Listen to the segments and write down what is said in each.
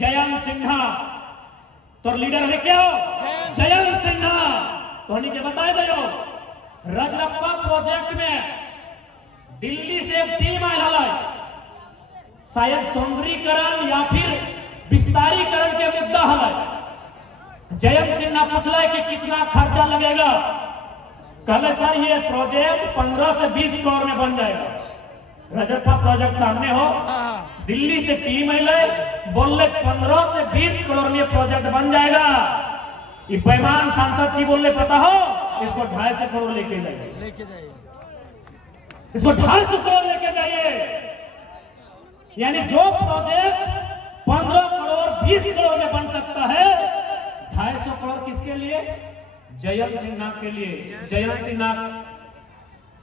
जयंत सिन्हा तो लीडर है क्या जयंत सिन्हा तो के बताए दो रजरप्पा प्रोजेक्ट में दिल्ली से टीम आया शायद सौंदर्यीकरण या फिर विस्तारीकरण के मुद्दा है। जयंत सिन्हा पूछला कि कितना खर्चा लगेगा, कहले सर ये प्रोजेक्ट 15 से 20 करोड़ में बन जाएगा। रजरप्पा प्रोजेक्ट सामने हो, दिल्ली से टीम आए बोले 15 से 20 करोड़ में प्रोजेक्ट बन जाएगा। ये बेईमान सांसद की बोले पता हो इसको 250 करोड़ लेके जाइए, इसको 250 करोड़ लेके जाइए। यानी जो प्रोजेक्ट 15 करोड़ 20 करोड़ में बन सकता है 250 करोड़ किसके लिए? जयंत सिन्हा के लिए, जयंत सिन्हा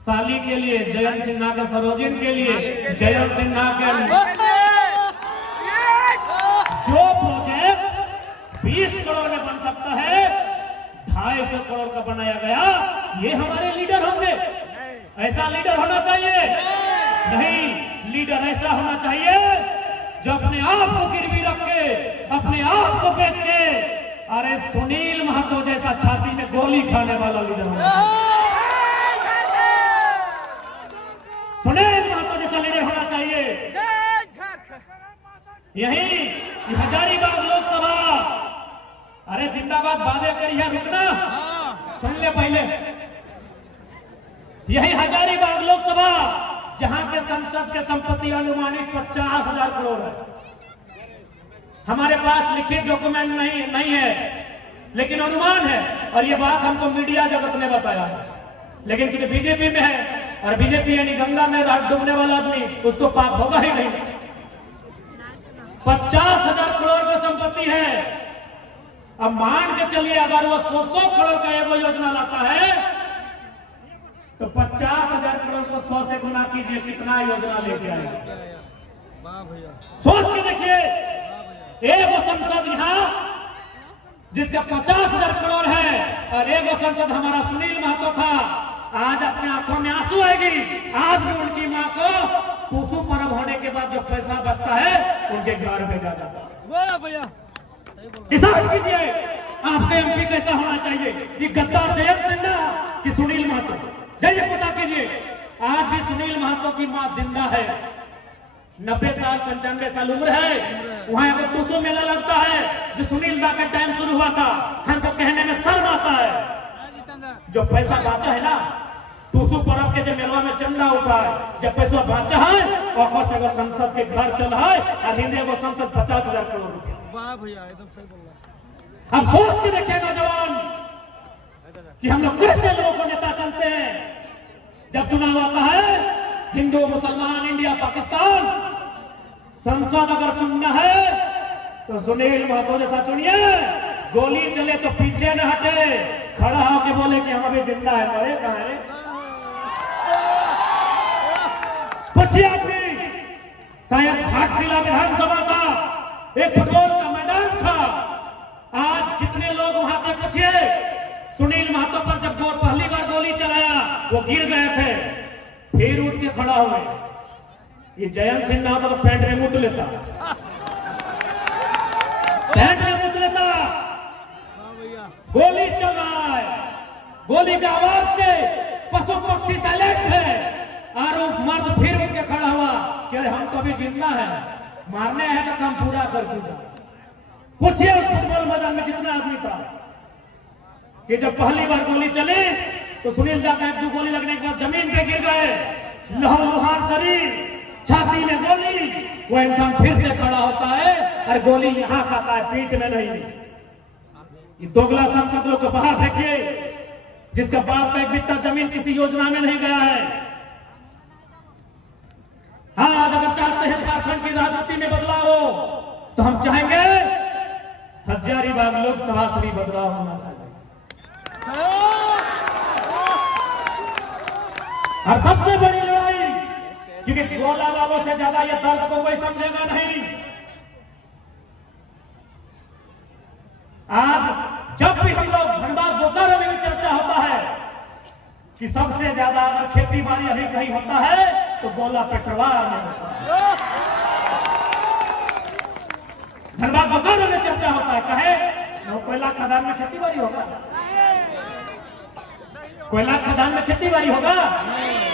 साली के लिए, जयंत सिन्हा के सरोजिन के लिए, जयंत सिन्हा के जो प्रोजेक्ट 20 करोड़ में बन सकता है 250 करोड़ का बनाया गया। ये हमारे लीडर होंगे? ऐसा लीडर होना चाहिए? नहीं, लीडर ऐसा होना चाहिए जो अपने आप को गिरवी रख के, अपने आप को बेच के, अरे सुनील महतो जैसा छाती में गोली खाने वाला लीडर होना चाहिए। सुनील महतो जैसा लीडर होना चाहिए। यही हजारीबाग लोकसभा, अरे जिंदाबाद बाबे करिया रुकना, सुन ले पहले। यही हजारीबाग लोकसभा जहां के संसद के संपत्ति अनुमानित 50,000 करोड़ है। हमारे पास लिखित डॉक्यूमेंट नहीं है, लेकिन अनुमान है और ये बात हमको मीडिया जगत ने बताया है। लेकिन चूंकि बीजेपी में है और बीजेपी यानी गंगा में रात डूबने वाला आदमी, उसको पाप होगा ही नहीं। 50,000 करोड़ की संपत्ति है। अब मान के चलिए अगर वो 100 करोड़ का एगो योजना लाता है तो 50,000 करोड़ को 100 से गुना कीजिए, कितना योजना लेके आएगा। सोच के देखिए, एगो संसद यहाँ जिसका 50,000 करोड़ है और एगो संसद हमारा सुनील महतो था, आज अपने आंखों में आंसू आएगी। आज भी उनकी माँ को टूसू पर्व होने के बाद जो पैसा बचता है उनके घर भेजा जाता है। डिसाइड कीजिए आपके एमपी कैसा होना चाहिए, कि गद्दार जयंत सिन्हा कि सुनील महतो? जाइए पता कीजिए। आज भी सुनील महतो की मां जिंदा है, 90 साल 95 साल उम्र है। वहां अगर टूसू मेला लगता है जो सुनील दा का टाइम शुरू हुआ था, हमको कहने में शर्म आता है। जो पैसा बाचा है ना टूसू पर्व के जो मेलवा में चंदा उठा है, जब पैसा बाचा है और संसद के घर चल है और हिंदी वो संसद 50,000 करोड़ रुपया। एकदम सही बोल रहा। अब सोच के देखिए नौजवान कि हम लोग कैसे लोगों को नेता चलते हैं। जब चुनाव आता है, हिंदू मुसलमान इंडिया पाकिस्तान, संसद अगर चुनना है तो सुनील महतो जैसा चुनिए। गोली चले तो पीछे न हटे, खड़ा होकर बोले कि हम अभी जिंदा है। मरे कहां है? पूछिए आदमी, शायद घाटशिला विधानसभा का एक फुटबॉल का मैदान था। आज जितने लोग वहां पे पूछिए, सुनील महतो पर जब पहली बार गोली चलाया वो गिर गए थे, फिर उठ के खड़ा हुए। ये जयंत सिन्हा तो पैंट में मुत लेता, पैंट में मुत लेता। गोली चल रहा है, गोली की आवाज से पशु पक्षी साइलेंट है और मर्द फिर उठ के खड़ा हुआ कि हम तो अभी जिंदा है, मारने है तो काम पूरा कर दूंगा। पूछिए उस फुटबॉल मैदान में जितना आदमी था कि जब पहली बार गोली चली तो सुनील दा का 1-2 गोली लगने के बाद जमीन पे गिर गए, लहू-लुहान शरीर, छाती में गोली। वो इंसान फिर से खड़ा होता है और गोली यहां खाता है, पीठ में नहीं। ये दोगला संसद लोग को बाहर फेंकिए, जिसका बाप का एक बित्ता जमीन किसी योजना में नहीं गया है। हाँ, अगर चाहते हैं झारखंड की राजनीति में बदलाव हो तो हम चाहेंगे हजारीबाग लोकसभा से भी बदलाव होना चाहिए। और सबसे बड़ी लड़ाई, क्योंकि गोला बाबों से ज्यादा ये दर्द को कोई समझेगा नहीं। आज जब भी हम लोग धनबाद बोकारो में भी चर्चा होता है कि सबसे ज्यादा अगर खेती बाड़ी अभी कहीं होता है तो गोला पेट्रोल में होता है। धनबाद बोकारो में चर्चा होता है, कहे वो कोयला खदान में खेती बाड़ी होगा, कोयला खदान में खेती बाड़ी होगा।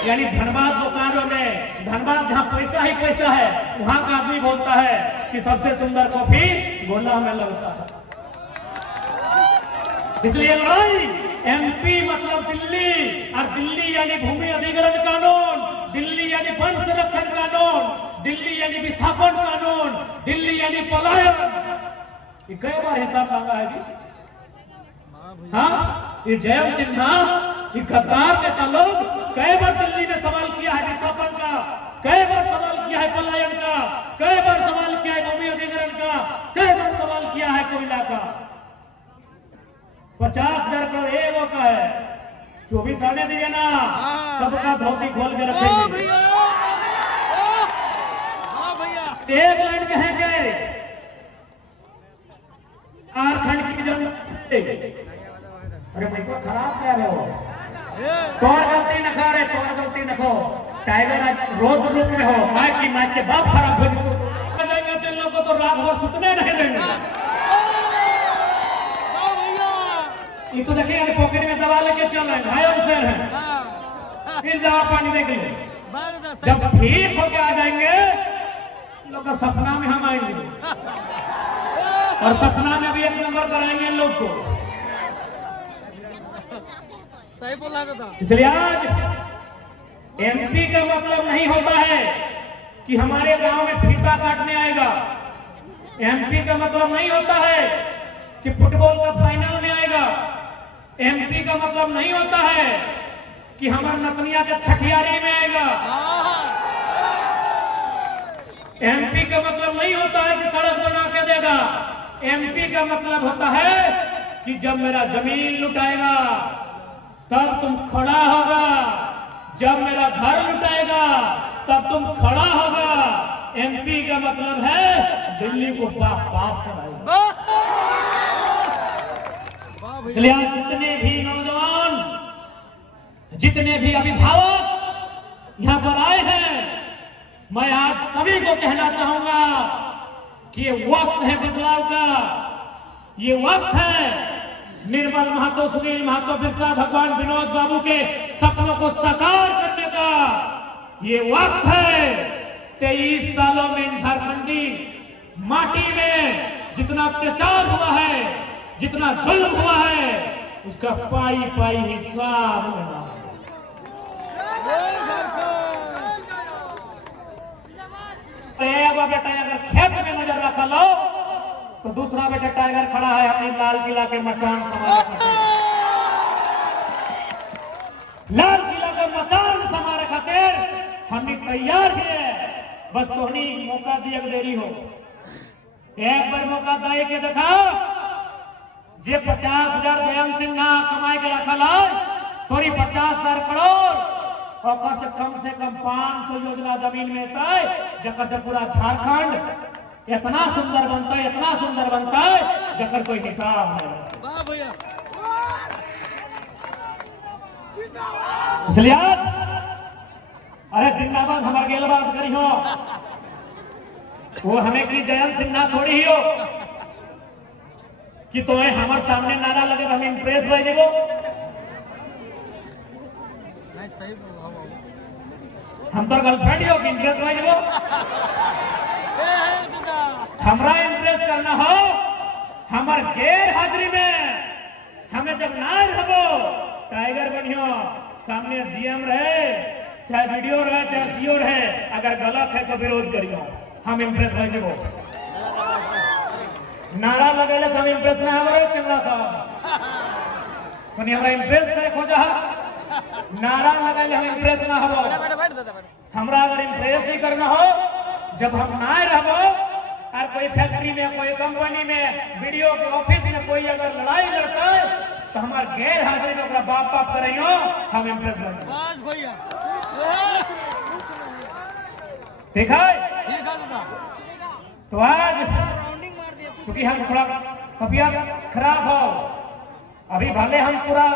यानी धनबाद बोकारो में, धनबाद जहां पैसा ही पैसा है, वहां का आदमी बोलता है कि सबसे सुंदर कॉफी गोला में लगता है। इसलिए लड़ाई एमपी मतलब दिल्ली, और दिल्ली यानी भूमि अधिग्रहण कानून, दिल्ली यानी वन संरक्षण कानून, दिल्ली यानी विस्थापन कानून, दिल्ली यानी पलायन। ये कई बार हिसाब मांगा है जी। हाँ, ये जयंत सिन्हा, ये गद्दार नेता लोग कई बार दिल्ली में सवाल किया है विस्थापन का, कई बार सवाल किया है पलायन का, कई बार सवाल किया है भूमि अधिग्रहण का, कई बार सवाल किया है कोयला का। 50,000 करोड़ एगो का है, 24 आने दिए ना, सबका धोती खोल के रखेंगे। एक लाइन कहेंगे झारखंड की जनता, अरे भाई को खराब क्या रहे हो, तोर गलती न खा रहे, तोर गलती न खो। टाइगर आज रोड रूप में हो, माइक की माइक के बाप खराब हो जाएंगे तो लोगों को तो रात भर सुतने नहीं देंगे। ये तो देखिए पॉकेट में दबा लेके चल रहे हैं, घायल से हैं, फिर दवा पानी देंगे। जब ठीक होके आ जाएंगे लोग का सपना में हम आएंगे, और सपना में भी एक नंबर कराएंगे लोग को। सही बोला था। इसलिए आज एमपी का मतलब नहीं होता है कि हमारे गांव में फीता काटने आएगा, एमपी का मतलब नहीं होता है कि फुटबॉल का फाइनल में आएगा, एमपी का मतलब नहीं होता है कि हमारा नतनिया के छठियारी में आएगा, एमपी का मतलब नहीं होता है कि सड़क बना के देगा। एमपी का मतलब होता है कि जब मेरा जमीन लुटाएगा तब तुम खड़ा होगा, जब मेरा घर लुटाएगा तब तुम खड़ा होगा। एमपी का मतलब है दिल्ली को बाप बाप कराएगा। इसलिए जितने भी नौजवान, जितने भी अभिभावक यहाँ पर आए हैं, मैं आज सभी को कहना चाहूंगा कि ये वक्त है बदलाव का, ये वक्त है निर्मल महतो, सुनील महतो, बिरसा भगवान, विनोद बाबू के सपनों को साकार करने का ये वक्त है। 23 सालों में झारखंडी माटी में जितना अत्याचार हुआ है, जितना जुल्म हुआ है, उसका पाई पाई हिसाब लेना। बेटा अगर खेत में नजर रखा लो तो दूसरा बेटा टाइगर खड़ा है अपनी लाल किला के मचान समारे, लाल किला का मचान समारे खातिर हम तैयार है। बस तोहनी मौका दिया देरी हो, एक बार मौका दे के देखा। जे 50,000 जयंत सिन्हा कमाई के रखल है, सॉरी 50,000 करोड़, और कम से कम 500 योजना जमीन में है, जकर पूरा झारखंड इतना सुंदर बनता है, इतना सुंदर बनता है जकर कोई हिसाब नहीं। इसलिए आज अरे जिंदाबाद हमारे गेल बात करी हो, वो हमें की जयंत सिन्हा थोड़ी ही हो कि तो हमारे सामने नारा लगे तो हम इम्प्रेस रह जेबो। हम तो गर्लफ्रेंड हो कि इम्प्रेस रह जेबो। हमरा इम्प्रेस करना हो, हमार गैर हाजिरी में हमें जब ना रहो, टाइगर बनियो, सामने जीएम रहे, चाहे वीडियो रहे, चाहे सीओ रहे, अगर गलत है तो विरोध करियो, हम इम्प्रेस रह जेबो। नारा लगेले हम इम्प्रेस ना हमारे चंद्रा साहब सुनिए, हमरा इम्प्रेस करे खोजा, नारा लगेले हम इम्प्रेस ना हो। हमरा अगर इम्प्रेस ही करना हो, जब हम ना रहो और कोई फैक्ट्री में, कोई कंपनी में, वीडियो के ऑफिस में कोई अगर लड़ाई लड़ता है तो हमारे गैर हाजिरी में अपना बाप बाप करेंगे, हम इम्प्रेस बनेंगे। ठीक है? तो आज क्योंकि हम थोड़ा तबीयत खराब हो, अभी भले हम पूरा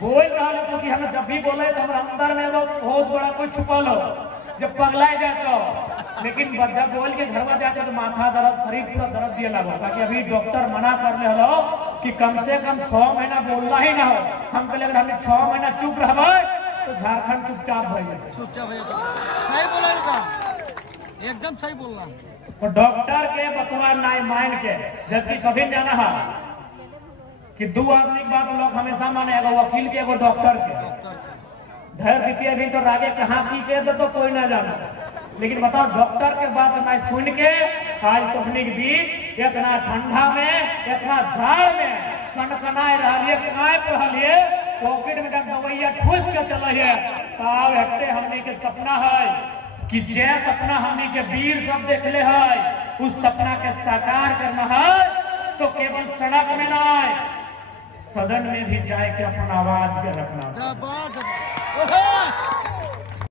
बोल रहा है, क्योंकि हम जब भी बोले तो हमारे अंदर में वो बहुत बड़ा कोई छुपल हो, जब पगलाए जाए तो लेकिन जब बोल के घर में जाकर तो माथा दर्द शरीर पूरा दर्द दिए लगो, ताकि अभी डॉक्टर मना कर ले हो कि कम से कम 6 महीना बोलना ही ना हो। हम कहले अगर हमें 6 महीना चुप रह तो झारखंड चुपचाप भइए। चुपचाप भैया, सही बोला का, एकदम सही बोलना। तो डॉक्टर के बतवा ना मान के, जबकि सभी जाना है कि 2 आदमी की बात लोग हमेशा माने, एगो वकील के एगो डॉक्टर के। धैर्य दीजिए, अभी तो रागे कहाँ की के तो कोई ना जाना, लेकिन बताओ डॉक्टर के बात ना सुन के आज तकनीक बीच इतना ठंडा में इतना झाड़ में कनकनाए रहिए, कांप रहिए, पॉकेट में दवाइया ठूस के चलिए। ताव हटे हमने के सपना है कि जे सपना हमने के वीर सब देखले है, उस सपना के साकार करना है तो केवल सड़क में ना, सदन में भी जाए के अपन आवाज के रखना।